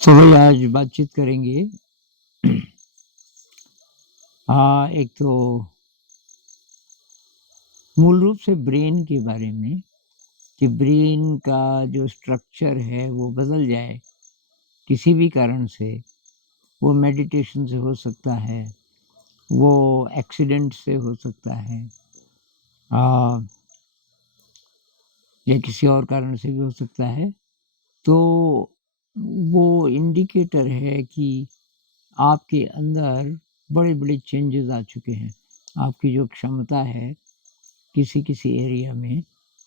तो भाई आज बातचीत करेंगे एक तो मूल रूप से ब्रेन के बारे में कि ब्रेन का जो स्ट्रक्चर है वो बदल जाए किसी भी कारण से। वो मेडिटेशन से हो सकता है, वो एक्सीडेंट से हो सकता है, आ, या किसी और कारण से भी हो सकता है। तो वो इंडिकेटर है कि आपके अंदर बड़े-बड़े चेंजेस आ चुके हैं। आपकी जो क्षमता है किसी-किसी एरिया में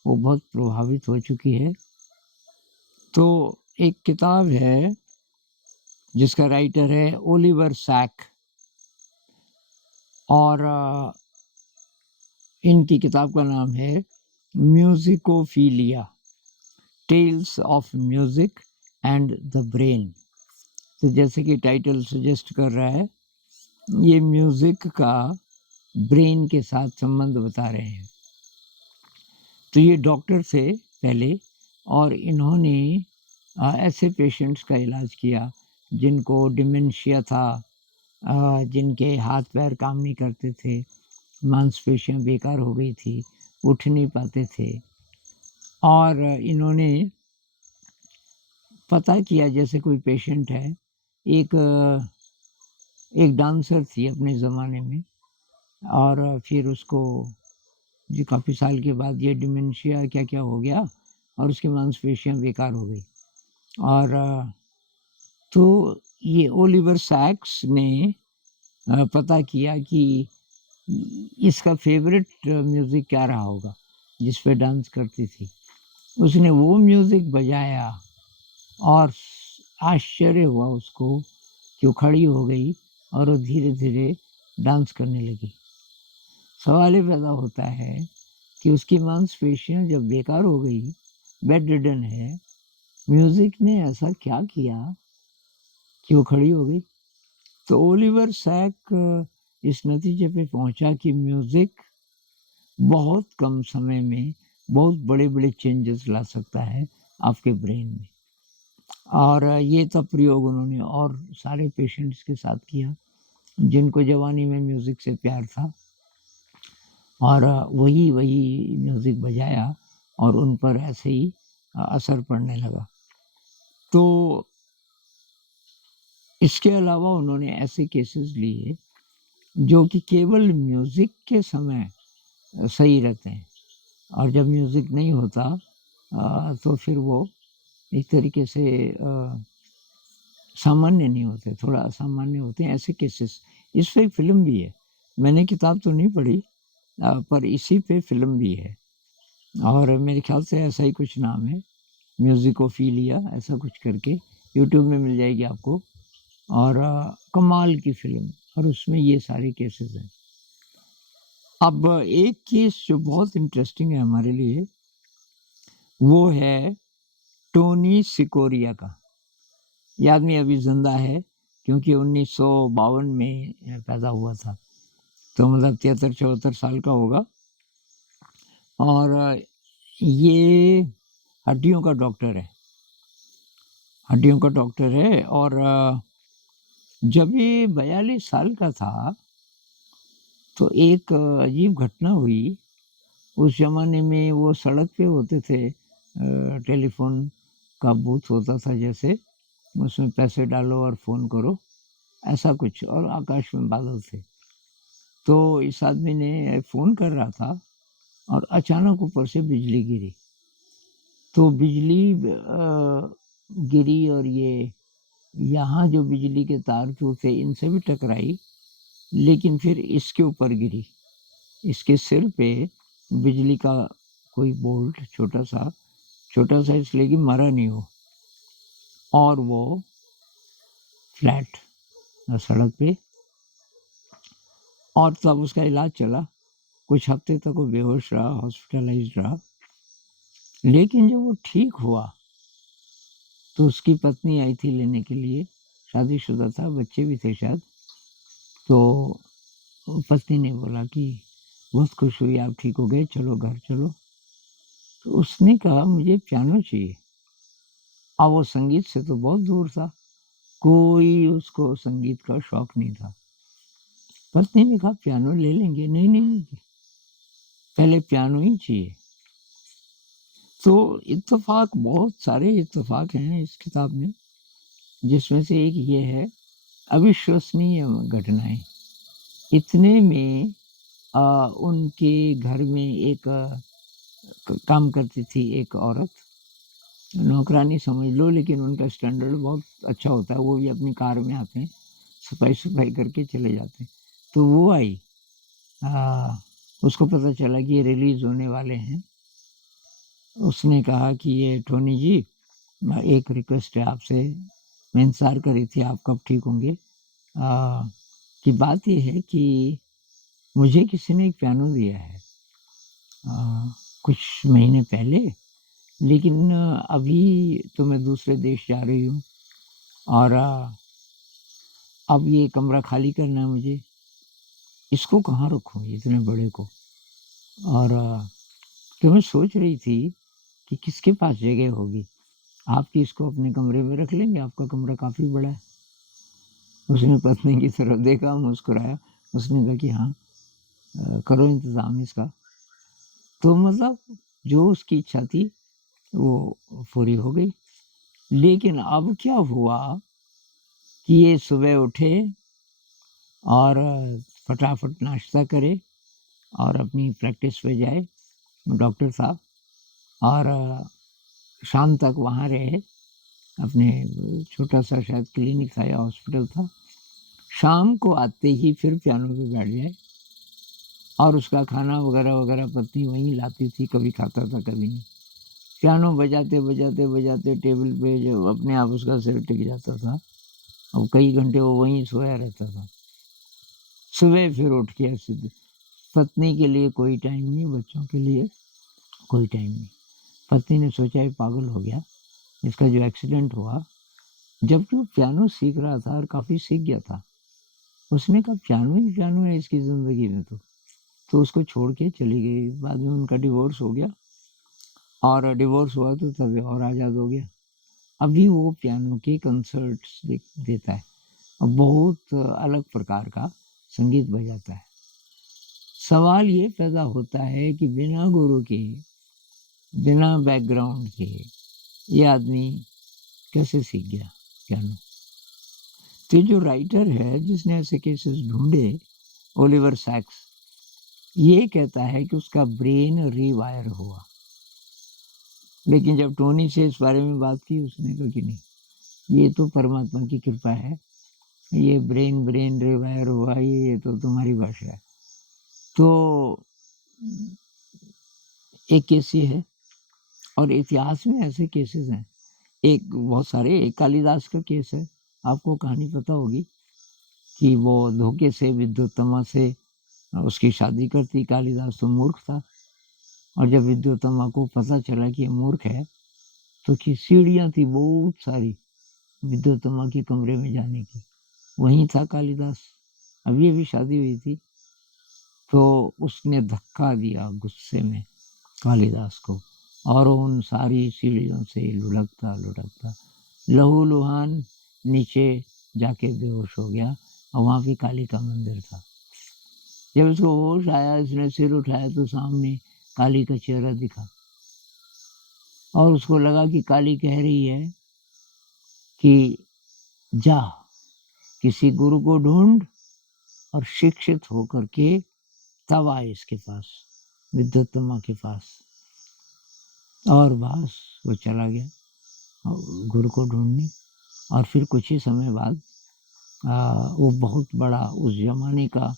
वो बहुत प्रभावित हो चुकी है। तो एक किताब है जिसका राइटर है ओलिवर सैक और इनकी किताब का नाम है Musicophilia, tales of music and the brain. तो जैसे कि टाइटल सजेस्ट कर रहा है, ये म्यूजिक का ब्रेन के साथ संबंध बता रहे हैं। तो ये डॉक्टर थे पहले और इन्होंने ऐसे पेशेंट्स का इलाज किया जिनको डिमेंशिया था, जिनके हाथ पैर काम नहीं करते थे, मांसपेशियां बेकार हो गई थी, उठ नहीं पाते थे। और इन्होंने पता किया जैसे कोई पेशेंट है, एक एक डांसर थी अपने ज़माने में और फिर उसको जी काफ़ी साल के बाद ये डिमेंशिया क्या-क्या हो गया और उसकी मांसपेशियां बेकार हो गई। और तो ये ओलिवर सैक्स ने पता किया कि इसका फ़ेवरेट म्यूज़िक क्या रहा होगा, जिस पे डांस करती थी। उसने वो म्यूज़िक बजाया और आश्चर्य हुआ उसको कि वो खड़ी हो गई और वो धीरे-धीरे डांस करने लगी। सवाल ये पैदा होता है कि उसकी मांसपेशियाँ जब बेकार हो गई, बेड-रिडन है, म्यूज़िक ने ऐसा क्या किया कि वो खड़ी हो गई? तो ओलिवर सैक इस नतीजे पे पहुँचा कि म्यूज़िक बहुत कम समय में बहुत बड़े-बड़े चेंजेस ला सकता है आपके ब्रेन में। और ये सब प्रयोग उन्होंने और सारे पेशेंट्स के साथ किया, जिनको जवानी में म्यूज़िक से प्यार था और वही म्यूज़िक बजाया और उन पर ऐसे ही असर पड़ने लगा। तो इसके अलावा उन्होंने ऐसे केसेस लिए जो कि केवल म्यूज़िक के समय सही रहते हैं और जब म्यूज़िक नहीं होता तो फिर वो एक तरीके से सामान्य नहीं होते, थोड़ा असामान्य होते हैं ऐसे केसेस। इस पे एक फ़िल्म भी है। मैंने किताब तो नहीं पढ़ी, पर इसी पे फ़िल्म भी है और मेरे ख़्याल से ऐसा ही कुछ नाम है, म्यूज़िकोफीलिया ऐसा कुछ करके, यूट्यूब में मिल जाएगी आपको। और कमाल की फ़िल्म और उसमें ये सारे केसेस हैं। अब एक केस जो बहुत इंटरेस्टिंग है हमारे लिए, वो है टोनी सिकोरिया का। ये आदमी अभी ज़िंदा है क्योंकि 1952 में पैदा हुआ था, तो मतलब 73-74 साल का होगा और ये हड्डियों का डॉक्टर है, हड्डियों का डॉक्टर है और जब ये 42 साल का था, तो एक अजीब घटना हुई। उस ज़माने में वो सड़क पे होते थे टेलीफ़ोन का बूथ होता था जैसे, उसमें पैसे डालो और फ़ोन करो, ऐसा कुछ और आकाश में बादल थे। तो इस आदमी ने फ़ोन कर रहा था और अचानक ऊपर से बिजली गिरी। तो बिजली गिरी और ये यहाँ जो बिजली के तार जो थे इनसे भी टकराई, लेकिन फिर इसके ऊपर गिरी। इसके सिर पे बिजली का कोई बोल्ट छोटा-सा इसलिए कि मरा नहीं वो और वो फ्लैट सड़क पे और तब उसका इलाज चला। कुछ हफ्ते तक वो बेहोश रहा, हॉस्पिटलाइज़्ड रहा। लेकिन जब वो ठीक हुआ, तो उसकी पत्नी आई थी लेने के लिए, शादीशुदा था, बच्चे भी थे शायद। तो पत्नी ने बोला कि बहुत खुश हुई आप ठीक हो गए, चलो घर चलो। तो उसने कहा मुझे पियानो चाहिए। अब वो संगीत से तो बहुत दूर था। कोई उसको संगीत का शौक नहीं था। पत्नी ने कहा पियानो ले लेंगे, नहीं, नहीं, नहीं, पहले पियानो ही चाहिए। तो इत्तेफ़ाक बहुत सारे इत्तेफ़ाक हैं इस किताब में, जिसमें से एक ये है अविश्वसनीय घटनाएँ। इतने में उनके घर में एक काम करती थी एक औरत, नौकरानी समझ लो, लेकिन उनका स्टैंडर्ड बहुत अच्छा होता है। वो भी अपनी कार में आते हैं, सफाई-सफाई करके चले जाते हैं। तो वो आई, अ, उसको पता चला कि ये रिलीज़ होने वाले हैं। उसने कहा कि ये टोनी जी, एक रिक्वेस्ट है आपसे, मैं इंतज़ार कर रही थी आप कब ठीक होंगे। कि बात ये है कि मुझे किसी ने एक पियानो दिया है कुछ महीने पहले, लेकिन अभी तो मैं दूसरे देश जा रही हूँ और अब ये कमरा खाली करना है मुझे, इसको कहाँ रखूँ इतने बड़े को? और तो मैं सोच रही थी कि किसके पास जगह होगी? आप कि इसको अपने कमरे में रख लेंगे, आपका कमरा काफ़ी बड़ा है। उसने पत्नी की तरफ देखा, मुस्कुराया, उसने कहा कि हाँ, करो इंतज़ाम इसका। तो मतलब जो उसकी इच्छा थी वो पूरी हो गई। लेकिन अब क्या हुआ कि ये सुबह उठे और फटाफट नाश्ता करे और अपनी प्रैक्टिस पे जाए, डॉक्टर साहब, और शाम तक वहाँ रहे, अपने छोटा-सा शायद क्लिनिक था या हॉस्पिटल था। शाम को आते ही फिर पियानो पे बैठ जाए और उसका खाना वगैरह-वगैरह पत्नी वहीं लाती थी, कभी खाता था, कभी नहीं। पियानो बजाते टेबल पे जो अपने आप उसका सिर टिक जाता था और कई घंटे वो वहीं सोया रहता था। सुबह फिर उठ के ऐसे पत्नी के लिए कोई टाइम नहीं, बच्चों के लिए कोई टाइम नहीं। पत्नी ने सोचा ये पागल हो गया, इसका जो एक्सीडेंट हुआ, जबकि वो पियानो सीख रहा था और काफ़ी सीख गया था। उसने कहा पियानो ही पियानो है इसकी ज़िंदगी में तो उसको छोड़ के चली गई। बाद में उनका डिवोर्स हो गया और डिवोर्स हुआ तो तभी और आज़ाद हो गया। अभी वो पियानो के कंसर्ट्स देता है और बहुत अलग प्रकार का संगीत बजाता है। सवाल ये पैदा होता है कि बिना गुरु के, बिना बैकग्राउंड के ये आदमी कैसे सीख गया पियानो? तो ये जो राइटर है जिसने ऐसे केसेस ढूँढे, ओलिवर सैक्स, ये कहता है कि उसका ब्रेन रीवायर हुआ। लेकिन जब टोनी से इस बारे में बात की, उसने कहा कि नहीं, ये तो परमात्मा की कृपा है, ये ब्रेन रिवायर हुआ, ये तो तुम्हारी भाषा है। तो एक केस ये है और इतिहास में ऐसे केसेस हैं। एक बहुत सारे, एक कालिदास का केस है, आपको कहानी पता होगी कि वो धोखे से विद्युत्तमा से उसकी शादी करती। कालिदास तो मूर्ख था और जब विद्युत्तमा को पता चला कि ये मूर्ख है, तो कि सीढ़ियाँ थी बहुत सारी विद्युत्तमा के कमरे में जाने की, वहीं था कालिदास, अभी-अभी शादी हुई थी। तो उसने धक्का दिया गुस्से में कालिदास को और उन सारी सीढ़ियों से लुढ़कता लहूलुहान नीचे जाके बेहोश हो गया और वहाँ पे काली का मंदिर था। जब उसको होश आया, इसने सिर उठाया तो सामने काली का चेहरा दिखा और उसको लगा कि काली कह रही है कि जा किसी गुरु को ढूँढ और शिक्षित होकर के तब आ इसके पास, विद्युत्तमा के पास। और बस वो चला गया गुरु को ढूँढने और फिर कुछ ही समय बाद वो बहुत बड़ा उस ज़माने का,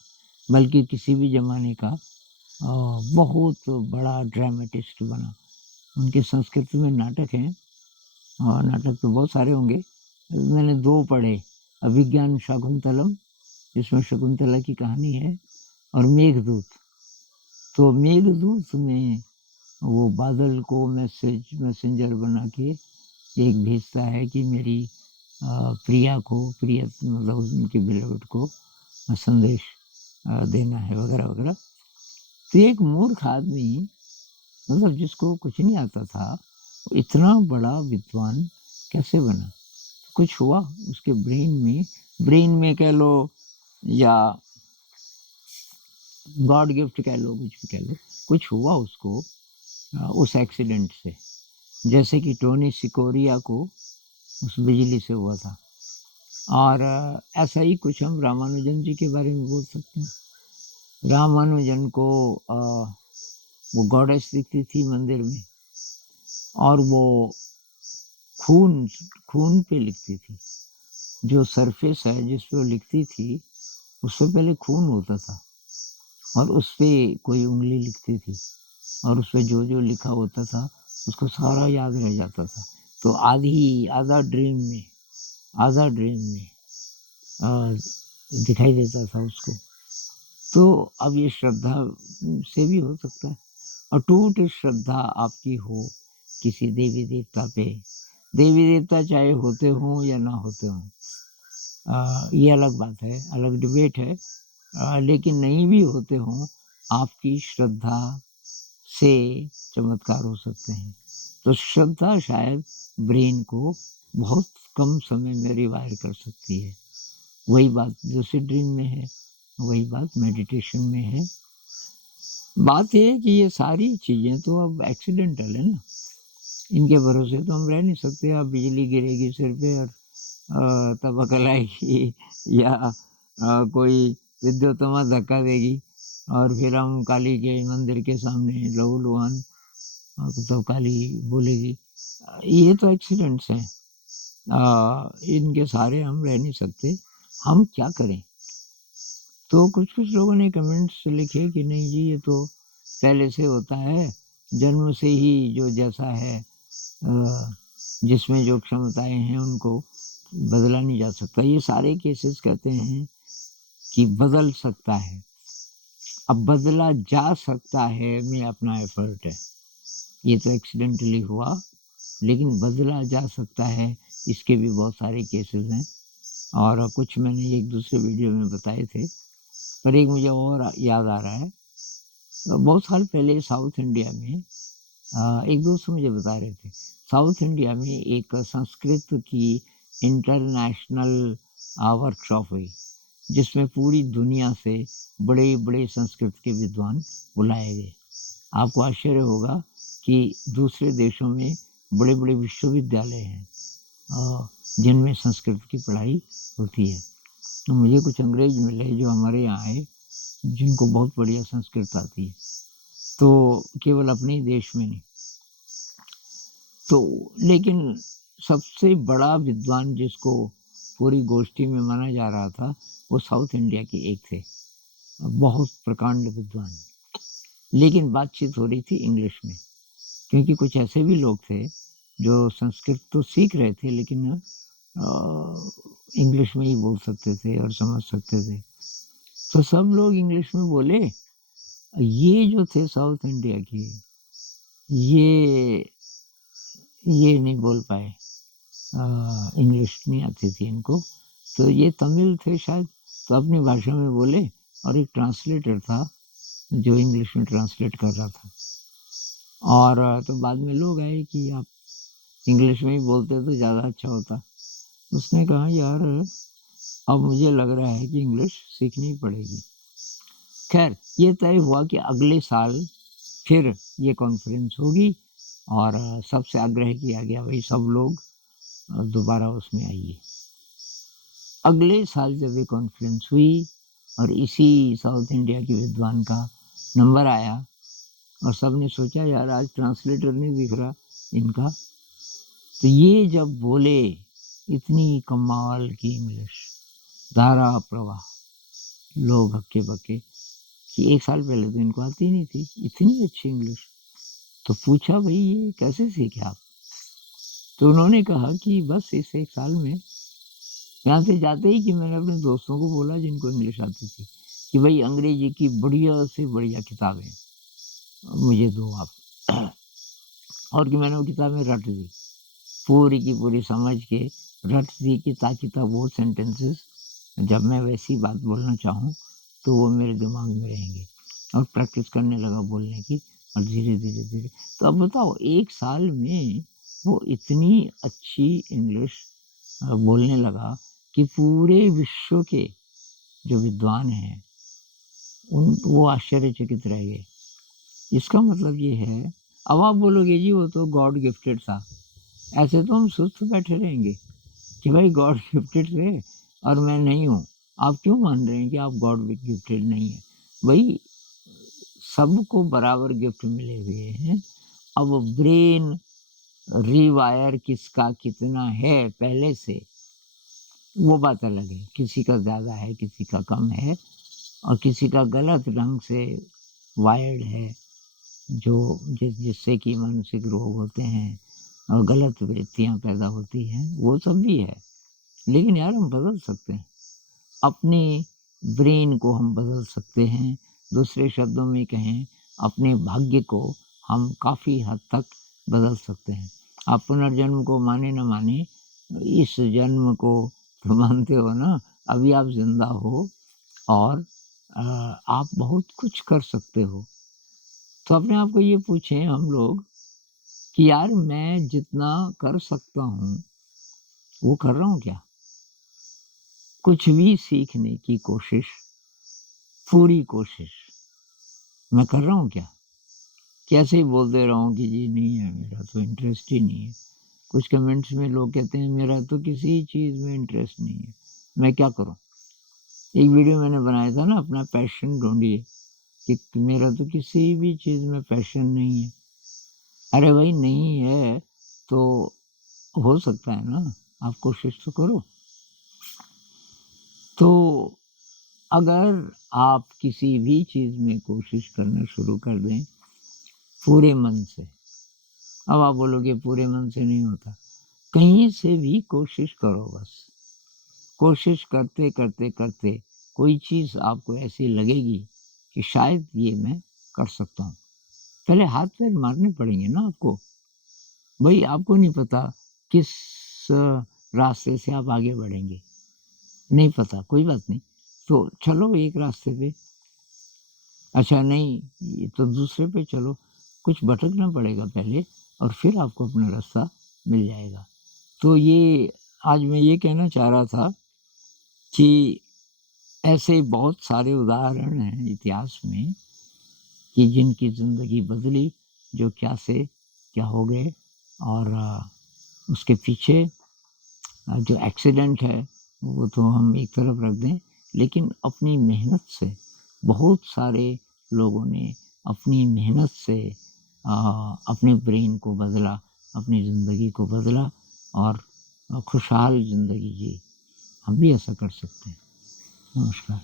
बल्कि किसी भी ज़माने का बहुत बड़ा ड्रामेटिस्ट बना। उनके संस्कृत में नाटक हैं और नाटक तो बहुत सारे होंगे। मैंने 2 पढ़े, अभिज्ञान शाकुंतलम, जिसमें शकुंतला की कहानी है, और मेघदूत। तो मेघदूत में वो बादल को मैसेंजर बना के एक भेजता है कि मेरी प्रिया को, प्रिय मतलब उनके बिलोवेड को संदेश देना है वगैरह-वगैरह। तो एक मूर्ख आदमी, मतलब जिसको कुछ नहीं आता था, वो इतना बड़ा विद्वान कैसे बना? कुछ हुआ उसके ब्रेन में कह लो या गॉड गिफ्ट कह लो, कुछ भी कह लो, कुछ हुआ उसको उस एक्सीडेंट से, जैसे कि टोनी सिकोरिया को उस बिजली से हुआ था। और ऐसा ही कुछ हम रामानुजन जी के बारे में बोल सकते हैं। रामानुजन को वो गॉडेस दिखती थी मंदिर में, और वो खून खून पे लिखती थी। जो सरफेस है जिस पे वो लिखती थी, उससे पहले खून होता था, और उस पे कोई उंगली लिखती थी, और उस पे जो लिखा होता था उसको सारा याद रह जाता था। तो आधा ड्रीम में दिखाई देता था उसको। तो अब ये श्रद्धा से भी हो सकता है। अटूट श्रद्धा आपकी हो किसी देवी देवता पे, देवी देवता चाहे होते हों या ना होते हों, ये अलग बात है, अलग डिबेट है। लेकिन नहीं भी होते हों, आपकी श्रद्धा से चमत्कार हो सकते हैं। तो श्रद्धा शायद ब्रेन को बहुत कम समय में रिवायर कर सकती है। वही बात दूसरे ड्रीम में है, वही बात मेडिटेशन में है। बात ये है कि ये सारी चीज़ें तो अब एक्सीडेंटल है ना, इनके भरोसे तो हम रह नहीं सकते। अब बिजली गिरेगी सिर पे और तबकल आएगी या कोई विद्युतमा धक्का देगी और फिर हम काली के मंदिर के सामने लहूलुहान तो काली बोलेगी। ये तो एक्सीडेंट्स हैं, इनके सहारे हम रह नहीं सकते। हम क्या करें? तो कुछ-कुछ लोगों ने कमेंट्स लिखे कि नहीं जी ये तो पहले से होता है, जन्म से ही जो जैसा है जिसमें जो क्षमताएँ हैं उनको बदला नहीं जा सकता। ये सारे केसेस कहते हैं कि बदल सकता है। अब बदला जा सकता है में अपना एफर्ट है। ये तो एक्सीडेंटली हुआ, लेकिन बदला जा सकता है, इसके भी बहुत सारे केसेस हैं, और कुछ मैंने एक दूसरे वीडियो में बताए थे। पर एक मुझे और याद आ रहा है, बहुत साल पहले साउथ इंडिया में एक दोस्त मुझे बता रहे थे, साउथ इंडिया में एक संस्कृत की इंटरनेशनल वर्कशॉप हुई, जिसमें पूरी दुनिया से बड़े-बड़े संस्कृत के विद्वान बुलाए गए। आपको आश्चर्य होगा कि दूसरे देशों में बड़े-बड़े विश्वविद्यालय हैं जिनमें संस्कृत की पढ़ाई होती है। तो मुझे कुछ अंग्रेज मिले जो हमारे यहाँ आए, जिनको बहुत बढ़िया संस्कृत आती है, तो केवल अपने ही देश में नहीं। तो लेकिन सबसे बड़ा विद्वान जिसको पूरी गोष्ठी में माना जा रहा था, वो साउथ इंडिया के एक थे, बहुत प्रकांड विद्वान। लेकिन बातचीत हो रही थी इंग्लिश में, क्योंकि कुछ ऐसे भी लोग थे जो संस्कृत तो सीख रहे थे, लेकिन इंग्लिश में ही बोल सकते थे और समझ सकते थे। तो सब लोग इंग्लिश में बोले। ये जो थे साउथ इंडिया के, ये ये नहीं बोल पाए, इंग्लिश नहीं आती थी इनको, तो ये तमिल थे शायद, तो अपनी भाषा में बोले, और एक ट्रांसलेटर था जो इंग्लिश में ट्रांसलेट कर रहा था। और तो बाद में लोग आए कि आप इंग्लिश में ही बोलते तो ज़्यादा अच्छा होता। उसने कहा यार अब मुझे लग रहा है कि इंग्लिश सीखनी पड़ेगी। खैर ये तय हुआ कि अगले साल फिर ये कॉन्फ्रेंस होगी, और सबसे आग्रह किया गया भाई सब लोग दोबारा उसमें आइए। अगले साल जब ये कॉन्फ्रेंस हुई और इसी साउथ इंडिया के विद्वान का नंबर आया, और सब ने सोचा यार आज ट्रांसलेटर नहीं दिख रहा इनका, तो ये जब बोले इतनी कमाल की इंग्लिश, धारा प्रवाह, लोग हक्के बक्के कि एक साल पहले तो इनको आती नहीं थी इतनी अच्छी इंग्लिश। तो पूछा भाई ये कैसे सीखे आप? तो उन्होंने कहा कि बस इस एक साल में यहाँ से जाते ही कि मैंने अपने दोस्तों को बोला जिनको इंग्लिश आती थी कि भाई अंग्रेजी की बढ़िया से बढ़िया किताबें मुझे दो आप। और कि मैंने वो किताबें रट दी, पूरी की पूरी समझ के रट दी कि ताकि तब वो सेंटेंसेस जब मैं वैसी बात बोलना चाहूँ तो वो मेरे दिमाग में रहेंगे। और प्रैक्टिस करने लगा बोलने की, और धीरे-धीरे तो अब बताओ एक साल में वो इतनी अच्छी इंग्लिश बोलने लगा कि पूरे विश्व के जो विद्वान हैं वो आश्चर्यचकित रह गए। इसका मतलब ये है, अब आप बोलोगे जी वो तो गॉड गिफ्टेड था, ऐसे तो हम सुस्त बैठे रहेंगे कि भाई गॉड गिफ्टेड थे और मैं नहीं हूँ। आप क्यों मान रहे हैं कि आप गॉड गिफ्टेड नहीं है? भाई सबको बराबर गिफ्ट मिले हुए हैं। अब ब्रेन रिवायर किसका कितना है पहले से, वो बात अलग है। किसी का ज़्यादा है, किसी का कम है और किसी का गलत ढंग से वायर्ड है, जो जिससे कि मानसिक रोग होते हैं और गलत वृत्तियाँ पैदा होती हैं, वो सब भी है। लेकिन यार हम बदल सकते हैं, अपने ब्रेन को हम बदल सकते हैं। दूसरे शब्दों में कहें, अपने भाग्य को हम काफ़ी हद तक बदल सकते हैं। आप पुनर्जन्म को माने न माने, इस जन्म को तो मानते हो ना, अभी आप ज़िंदा हो और आप बहुत कुछ कर सकते हो। तो अपने आप को ये पूछें हम लोग कि यार मैं जितना कर सकता हूँ, वो कर रहा हूँ क्या? कुछ भी सीखने की कोशिश, पूरी कोशिश मैं कर रहा हूँ क्या? कि ऐसे ही बोल दे रहा हूँ कि जी नहीं है, मेरा तो इंटरेस्ट ही नहीं है। कुछ कमेंट्स में लोग कहते हैं मेरा तो किसी चीज़ में इंटरेस्ट नहीं है, मैं क्या करूँ? एक वीडियो मैंने बनाया था ना, अपना पैशन ढूँढिए, कि मेरा तो किसी भी चीज़ में पैशन नहीं है। अरे भाई नहीं है, तो हो सकता है ना, आप कोशिश तो करो। तो अगर आप किसी भी चीज़ में कोशिश करना शुरू कर दें पूरे मन से, अब आप बोलोगे पूरे मन से नहीं होता, कहीं से भी कोशिश करो बस। कोशिश करते, करते, करते कोई चीज़ आपको ऐसी लगेगी कि शायद ये मैं कर सकता हूँ। पहले हाथ-पैर मारने पड़ेंगे ना आपको। भई आपको नहीं पता किस रास्ते से आप आगे बढ़ेंगे, नहीं पता, कोई बात नहीं। तो चलो एक रास्ते पे, अच्छा नहीं, ये तो दूसरे पे चलो। कुछ भटकना पड़ेगा पहले और फिर आपको अपना रास्ता मिल जाएगा। तो ये आज मैं ये कहना चाह रहा था कि ऐसे बहुत सारे उदाहरण हैं इतिहास में कि जिनकी ज़िंदगी बदली, जो क्या से क्या हो गए और उसके पीछे जो एक्सीडेंट है वो तो हम एक तरफ रख दें, लेकिन अपनी मेहनत से बहुत सारे लोगों ने अपनी मेहनत से अपने ब्रेन को बदला, अपनी ज़िंदगी को बदला और खुशहाल ज़िंदगी जी। हम भी ऐसा कर सकते हैं। नमस्कार।